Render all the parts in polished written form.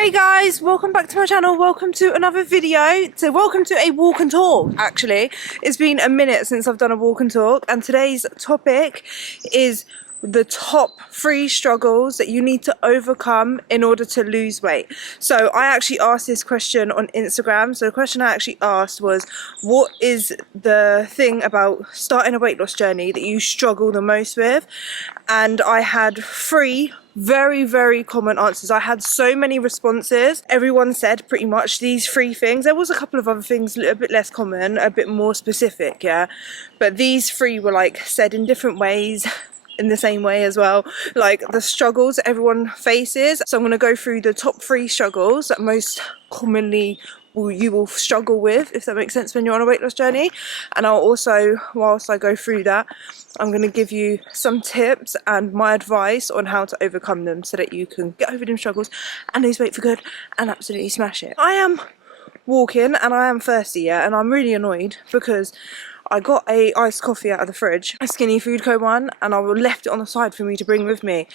Hey guys, welcome back to my channel. Welcome to another video. So welcome to a walk and talk. Actually, it's been a minute since I've done a walk and talk, and today's topic is the top 3 struggles that you need to overcome in order to lose weight. So I actually asked this question on Instagram. So the question I actually asked was, what is the thing about starting a weight loss journey that you struggle the most with? And I had 3 very common answers. I had so many responses. Everyone said pretty much these 3 things. There was a couple of other things a little bit less common, a bit more specific, yeah, but these 3 were like said in different ways, in the same way as well, like the struggles that everyone faces. So I'm going to go through the top 3 struggles that most commonly you will struggle with, if that makes sense, when you're on a weight loss journey. And I'll also, whilst I go through that, I'm going to give you some tips and my advice on how to overcome them so that you can get over them struggles and lose weight for good and absolutely smash it. I am walking and I am thirsty, yeah, and I'm really annoyed because I got a iced coffee out of the fridge, a Skinny Food Co one, and I left it on the side for me to bring with me.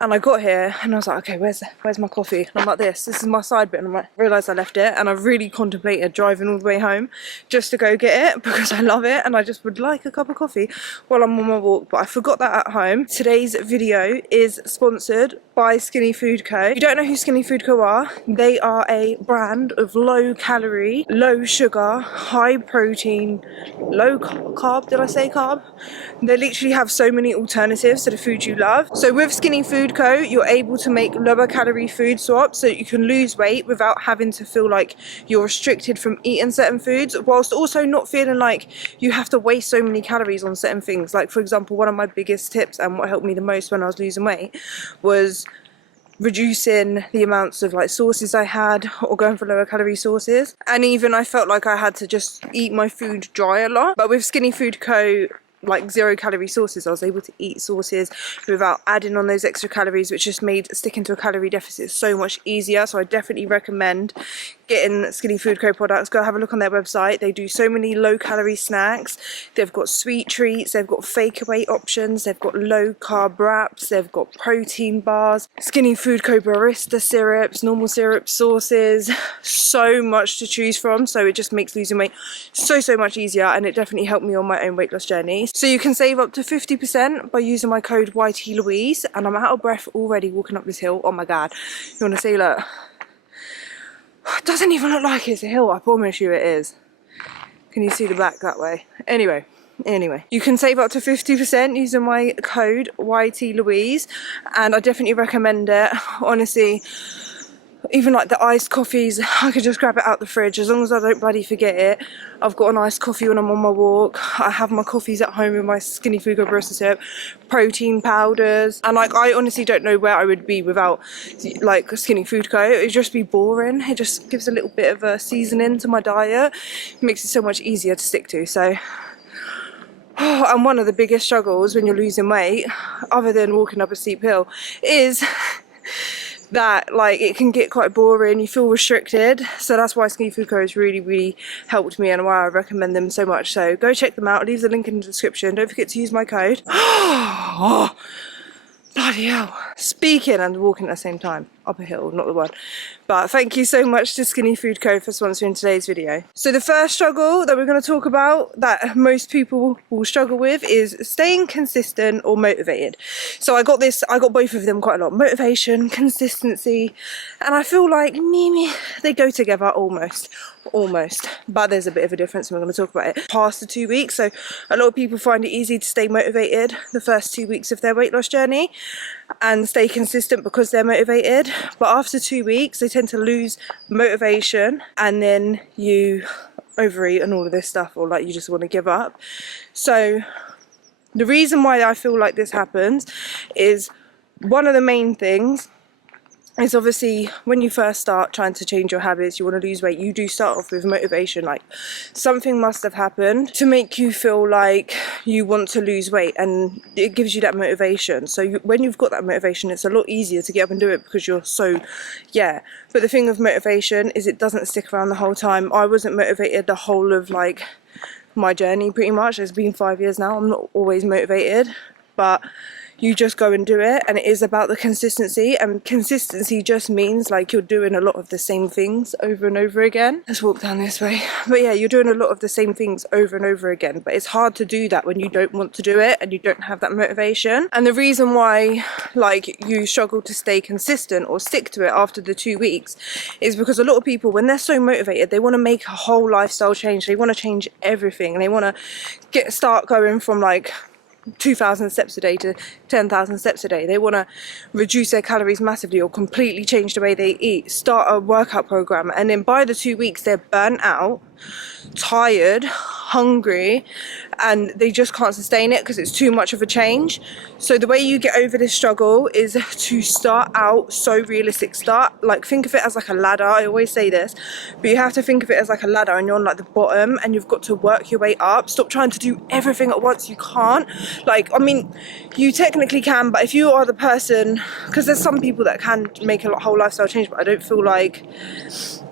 And I got here and I was like, okay, where's my coffee? And I'm like, this is my side bit, and I realised I left it, and I really contemplated driving all the way home just to go get it because I love it and I just would like a cup of coffee while I'm on my walk, but I forgot that at home. Today's video is sponsored by Skinny Food Co. If you don't know who Skinny Food Co are, they are a brand of low calorie, low sugar, high protein, low carb, did I say carb? They literally have so many alternatives to the food you love. So with Skinny Food Co, you're able to make lower calorie food swaps so that you can lose weight without having to feel like you're restricted from eating certain foods, whilst also not feeling like you have to waste so many calories on certain things. Like, for example, one of my biggest tips and what helped me the most when I was losing weight was reducing the amounts of like sauces I had, or going for lower calorie sauces. And even I felt like I had to just eat my food dry a lot, but with Skinny Food Co, like 0 calorie sauces, I was able to eat sauces without adding on those extra calories, which just made sticking to a calorie deficit so much easier. So I definitely recommend getting Skinny Food Co products. Go have a look on their website. They do so many low calorie snacks. They've got sweet treats, they've got fake weight options, they've got low carb wraps, they've got protein bars, Skinny Food Co barista syrups, normal syrup sauces, so much to choose from. So it just makes losing weight so much easier, and it definitely helped me on my own weight loss journey. So you can save up to 50% by using my code YTLouise, and I'm out of breath already walking up this hill. Oh my god, you want to see? Look, it doesn't even look like it's a hill, I promise you it is. Can you see the back that way? Anyway, you can save up to 50% using my code YTLouise, and I definitely recommend it. Honestly, even like the iced coffees, I could just grab it out the fridge as long as I don't bloody forget it. I've got an iced coffee when I'm on my walk. I have my coffees at home with my Skinny Food Co barista syrup, protein powders, and like I honestly don't know where I would be without like Skinny Food Co. It'd just be boring. It just gives a little bit of a seasoning to my diet. It makes it so much easier to stick to. So and one of the biggest struggles when you're losing weight, other than walking up a steep hill, is that like it can get quite boring, you feel restricted. So that's why Skinny Food Co has really helped me and why I recommend them so much. So go check them out, leave the link in the description. Don't forget to use my code. Oh, bloody hell. Speaking and walking at the same time, up a hill, not the one. But thank you so much to Skinny Food Co for sponsoring today's video. So the first struggle that we're going to talk about that most people will struggle with is staying consistent or motivated. So I got both of them quite a lot. Motivation, consistency, and I feel like they go together almost, but there's a bit of a difference and we're going to talk about it. Past the 2 weeks, so a lot of people find it easy to stay motivated the first 2 weeks of their weight loss journey and stay consistent because they're motivated, but after 2 weeks they tend to lose motivation and then you overeat and all of this stuff, or like you just want to give up. So the reason why I feel like this happens is, one of the main things is obviously when you first start trying to change your habits, you want to lose weight, you do start off with motivation. Like something must have happened to make you feel like you want to lose weight, and it gives you that motivation. So when you've got that motivation, it's a lot easier to get up and do it because you're so, yeah. But the thing with motivation is it doesn't stick around the whole time. I wasn't motivated the whole of like my journey pretty much. It's been 5 years now. I'm not always motivated, but you just go and do it. And it is about the consistency, and consistency just means like you're doing a lot of the same things over and over again. Let's walk down this way. But yeah, you're doing a lot of the same things over and over again, but it's hard to do that when you don't want to do it and you don't have that motivation. And the reason why like you struggle to stay consistent or stick to it after the 2 weeks is because a lot of people, when they're so motivated, they want to make a whole lifestyle change. They want to change everything, and they want to start going from like 2,000 steps a day to 10,000 steps a day. They want to reduce their calories massively or completely change the way they eat, start a workout program, and then by the 2 weeks they're burnt out, tired, hungry, and they just can't sustain it because it's too much of a change. So the way you get over this struggle is to start out so realistic. Like, think of it as like a ladder. I always say this, but you have to think of it as like a ladder, and you're on like the bottom and you've got to work your way up. Stop trying to do everything at once. You can't. Like, I mean, you technically can, but if you are the person, because there's some people that can make a whole lifestyle change, but I don't feel like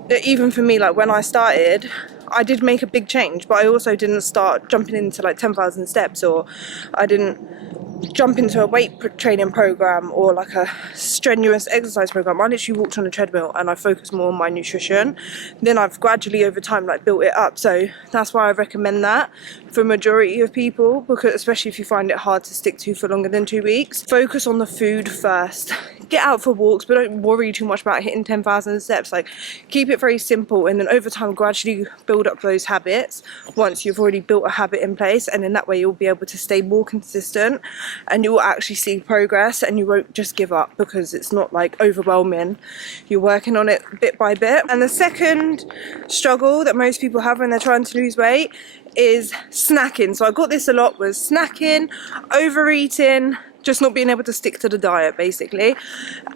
that. Even for me, like when I started, I did make a big change, but I also didn't start jumping into like 10,000 steps, or I didn't jump into a weight training program or like a strenuous exercise program. I literally walked on a treadmill and I focused more on my nutrition. Then I've gradually over time like built it up. So that's why I recommend that for majority of people, because especially if you find it hard to stick to for longer than 2 weeks, focus on the food first. Get out for walks, but don't worry too much about hitting 10,000 steps. Like, keep it very simple, and then over time gradually build up those habits once you've already built a habit in place, and then that way you'll be able to stay more consistent and you will actually see progress, and you won't just give up because it's not like overwhelming. You're working on it bit by bit. And the second struggle that most people have when they're trying to lose weight is snacking. So I got this a lot, was snacking, overeating, just not being able to stick to the diet basically.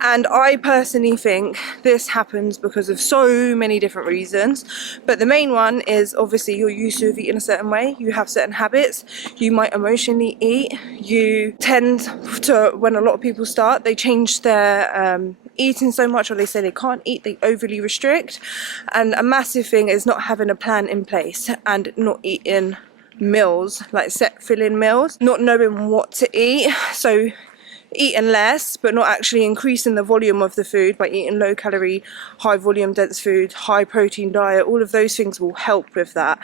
And I personally think this happens because of so many different reasons, but the main one is obviously you're used to eating a certain way, you have certain habits, you might emotionally eat, you tend to, when a lot of people start, they change their eating so much, or they say they can't eat, they overly restrict. And a massive thing is not having a plan in place and not eating meals, like set filling meals, not knowing what to eat. So eating less but not actually increasing the volume of the food by eating low calorie, high volume dense food, high protein diet. All of those things will help with that.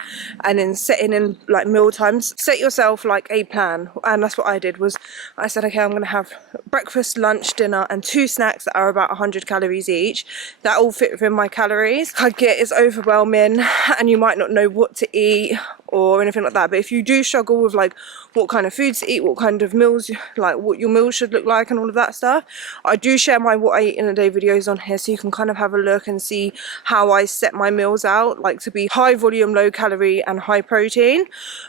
And then setting in like meal times, set yourself like a plan. And that's what I did, was I said, okay, I'm gonna have breakfast, lunch, dinner and 2 snacks that are about 100 calories each. That all fit within my calories. I get it's overwhelming and you might not know what to eat or anything like that, but if you do struggle with like what kind of foods to eat, what kind of meals, like what your meals should look like and all of that stuff, I do share my what I eat in a day videos on here, so you can kind of have a look and see how I set my meals out, like to be high volume, low calorie and high protein.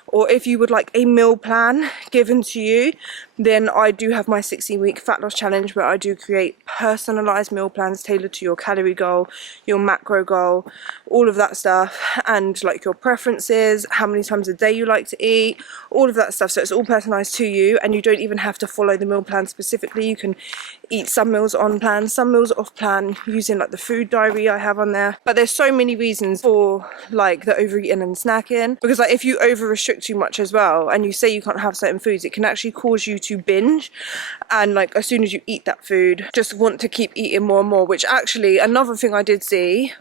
Or if you would like a meal plan given to you, then I do have my 16-week fat loss challenge, where I do create personalized meal plans tailored to your calorie goal, your macro goal, all of that stuff, and like your preferences, how many times a day you like to eat, all of that stuff. So it's all personalized to you, and you don't even have to follow the meal plan specifically. You can eat some meals on plan, some meals off plan, using like the food diary I have on there. But there's so many reasons for like the overeating and snacking, because like if you over restrict too much as well and you say you can't have certain foods, it can actually cause you to binge, and like as soon as you eat that food just want to keep eating more and more. Which actually, another thing I did see,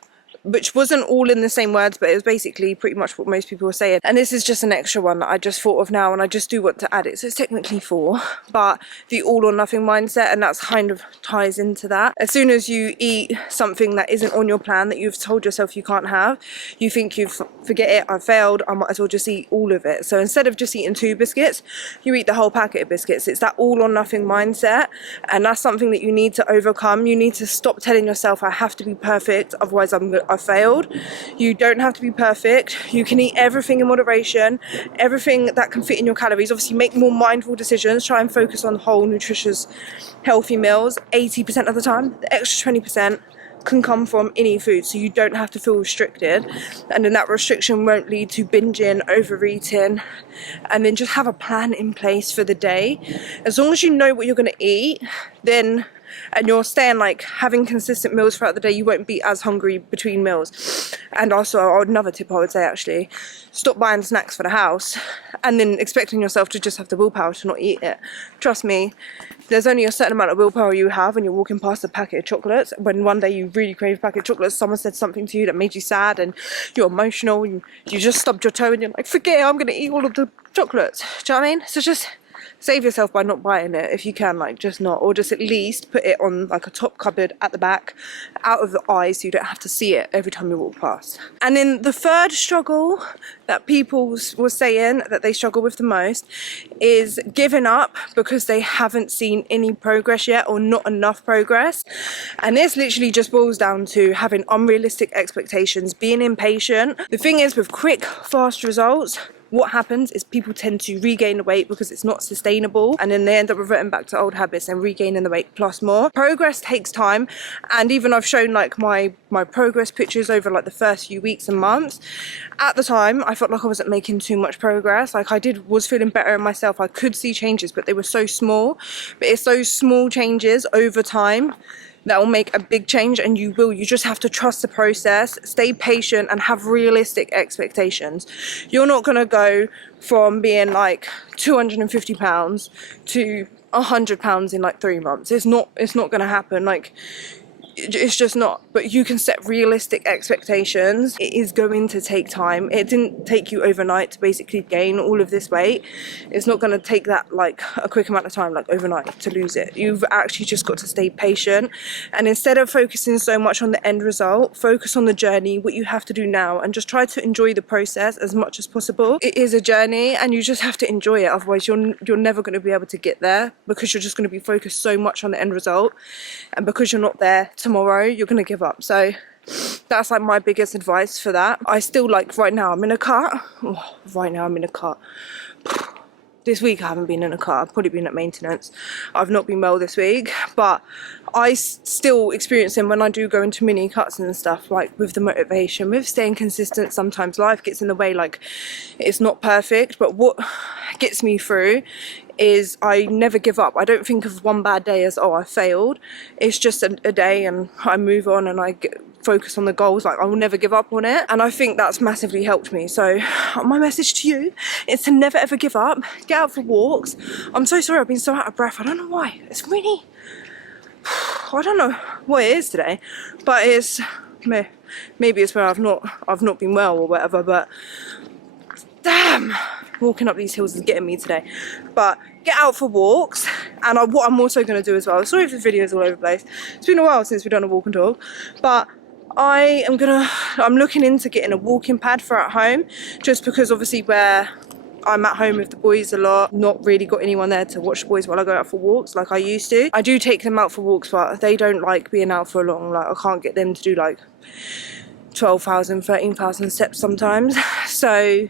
which wasn't all in the same words, but it was basically pretty much what most people were saying, and this is just an extra one that I just thought of now, and I just do want to add it, so it's technically 4, but the all or nothing mindset, and that's kind of ties into that. As soon as you eat something that isn't on your plan, that you've told yourself you can't have, you think forget it, I failed, I might as well just eat all of it. So instead of just eating 2 biscuits, you eat the whole packet of biscuits. It's that all or nothing mindset, and that's something that you need to overcome. You need to stop telling yourself I have to be perfect, otherwise I failed. You don't have to be perfect. You can eat everything in moderation, everything that can fit in your calories. Obviously make more mindful decisions, try and focus on whole, nutritious, healthy meals 80% of the time. The extra 20% can come from any food, so you don't have to feel restricted, and then that restriction won't lead to binging, overeating. And then just have a plan in place for the day. As long as you know what you're going to eat, then and you're staying like having consistent meals throughout the day, you won't be as hungry between meals. And also another tip I would say, actually, stop buying snacks for the house and then expecting yourself to just have the willpower to not eat it. Trust me, there's only a certain amount of willpower you have when you're walking past a packet of chocolates. When one day you really crave a packet of chocolates, someone said something to you that made you sad and you're emotional, you just stubbed your toe and you're like, forget it, I'm gonna eat all of the chocolates. Do you know what I mean? So just save yourself by not buying it if you can, like just not, or just at least put it on like a top cupboard at the back, out of the eye, so you don't have to see it every time you walk past. And then the third struggle that people were saying that they struggle with the most is giving up because they haven't seen any progress yet, or not enough progress. And this literally just boils down to having unrealistic expectations, being impatient. The thing is, with quick, fast results, what happens is people tend to regain the weight because it's not sustainable, and then they end up reverting back to old habits and regaining the weight plus more. Progress takes time, and even I've shown like my progress pictures over like the first few weeks and months. At the time I felt like I wasn't making too much progress. Like was feeling better in myself, I could see changes, but they were so small. But it's those small changes over time that will make a big change, and you just have to trust the process, stay patient and have realistic expectations. You're not gonna go from being like 250 pounds to 100 pounds in like 3 months. It's not gonna happen. Like, it's just not. But you can set realistic expectations. It is going to take time. It didn't take you overnight to basically gain all of this weight. It's not going to take that like a quick amount of time, like overnight, to lose it. You've actually just got to stay patient, and instead of focusing so much on the end result, focus on the journey, what you have to do now, and just try to enjoy the process as much as possible. It is a journey and you just have to enjoy it, otherwise you're never going to be able to get there, because you're just going to be focused so much on the end result, and because you're not there tomorrow, you're going to give up. So that's like my biggest advice for that. I still, like, right now I'm in a cut. This week I haven't been in a car. I've probably been at maintenance. I've not been well this week, but I still experience them when I do go into mini cuts and stuff, like with the motivation, with staying consistent. Sometimes life gets in the way, like it's not perfect, but what gets me through is I never give up. I don't think of one bad day as, oh, I failed. It's just a day, and I move on and I focus on the goals. Like, I will never give up on it, and I think that's massively helped me. So my message to you is to never ever give up. Get out for walks. I'm so sorry I've been so out of breath. I don't know why. It's really, I don't know what it is today, but it's maybe it's where I've not been well or whatever, but damn, walking up these hills is getting me today. But get out for walks. And what I'm also going to do as well, sorry if the video's all over the place, it's been a while since we've done a walk and talk, but I'm looking into getting a walking pad for at home, just because obviously where I'm at home with the boys a lot, not really got anyone there to watch the boys while I go out for walks like I used to. I do take them out for walks, but they don't like being out for long. Like, I can't get them to do like 12,000, 13,000 steps sometimes. So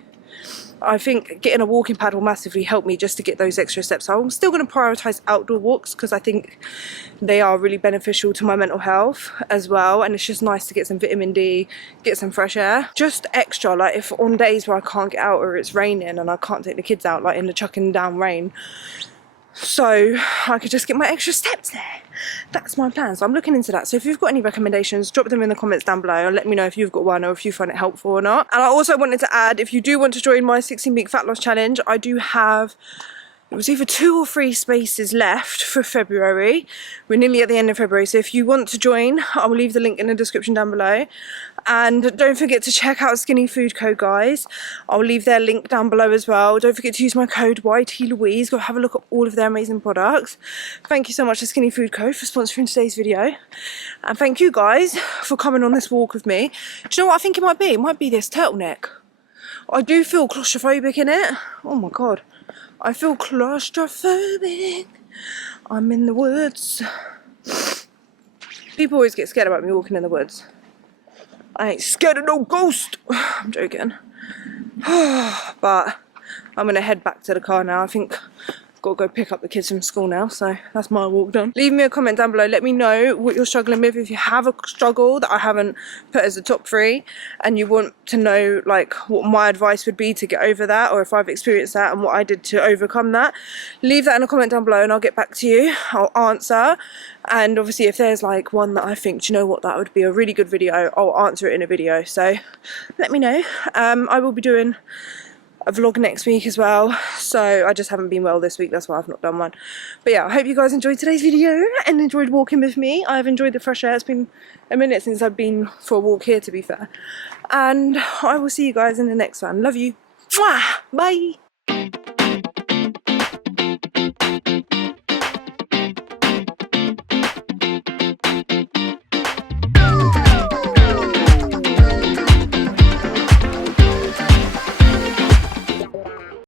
I think getting a walking pad will massively help me just to get those extra steps. I'm still going to prioritise outdoor walks because I think they are really beneficial to my mental health as well, and it's just nice to get some vitamin D, get some fresh air. Just extra, like if on days where I can't get out or it's raining and I can't take the kids out, like in the chucking down rain, so I could just get my extra steps there. That's my plan, so I'm looking into that. So if you've got any recommendations, drop them in the comments down below and let me know if you've got one or if you find it helpful or not. And I also wanted to add, if you do want to join my 16-week fat loss challenge, I do have, it was either 2 or 3 spaces left for February. We're nearly at the end of February, so if you want to join, I will leave the link in the description down below. And don't forget to check out Skinny Food Co, guys. I'll leave their link down below as well. Don't forget to use my code YTLouise. Go have a look at all of their amazing products. Thank you so much to Skinny Food Co for sponsoring today's video. And thank you guys for coming on this walk with me. Do you know what I think it might be? It might be this turtleneck. I do feel claustrophobic in it. Oh my God. I feel claustrophobic. I'm in the woods. People always get scared about me walking in the woods. I ain't scared of no ghost. I'm joking. But I'm gonna head back to the car now. I think I've got to go pick up the kids from school now, so that's my walk done. Leave me a comment down below, let me know what you're struggling with. If you have a struggle that I haven't put as the top 3 and you want to know like what my advice would be to get over that, or if I've experienced that and what I did to overcome that, leave that in a comment down below and I'll get back to you. I'll answer. And obviously if there's like one that I think, do you know what, that would be a really good video, I'll answer it in a video. So let me know. I will be doing a vlog next week as well, so I just haven't been well this week, that's why I've not done one. But yeah, I hope you guys enjoyed today's video and enjoyed walking with me. I've enjoyed the fresh air. It's been a minute since I've been for a walk here, to be fair, and I will see you guys in the next one. Love you. Mwah! Bye.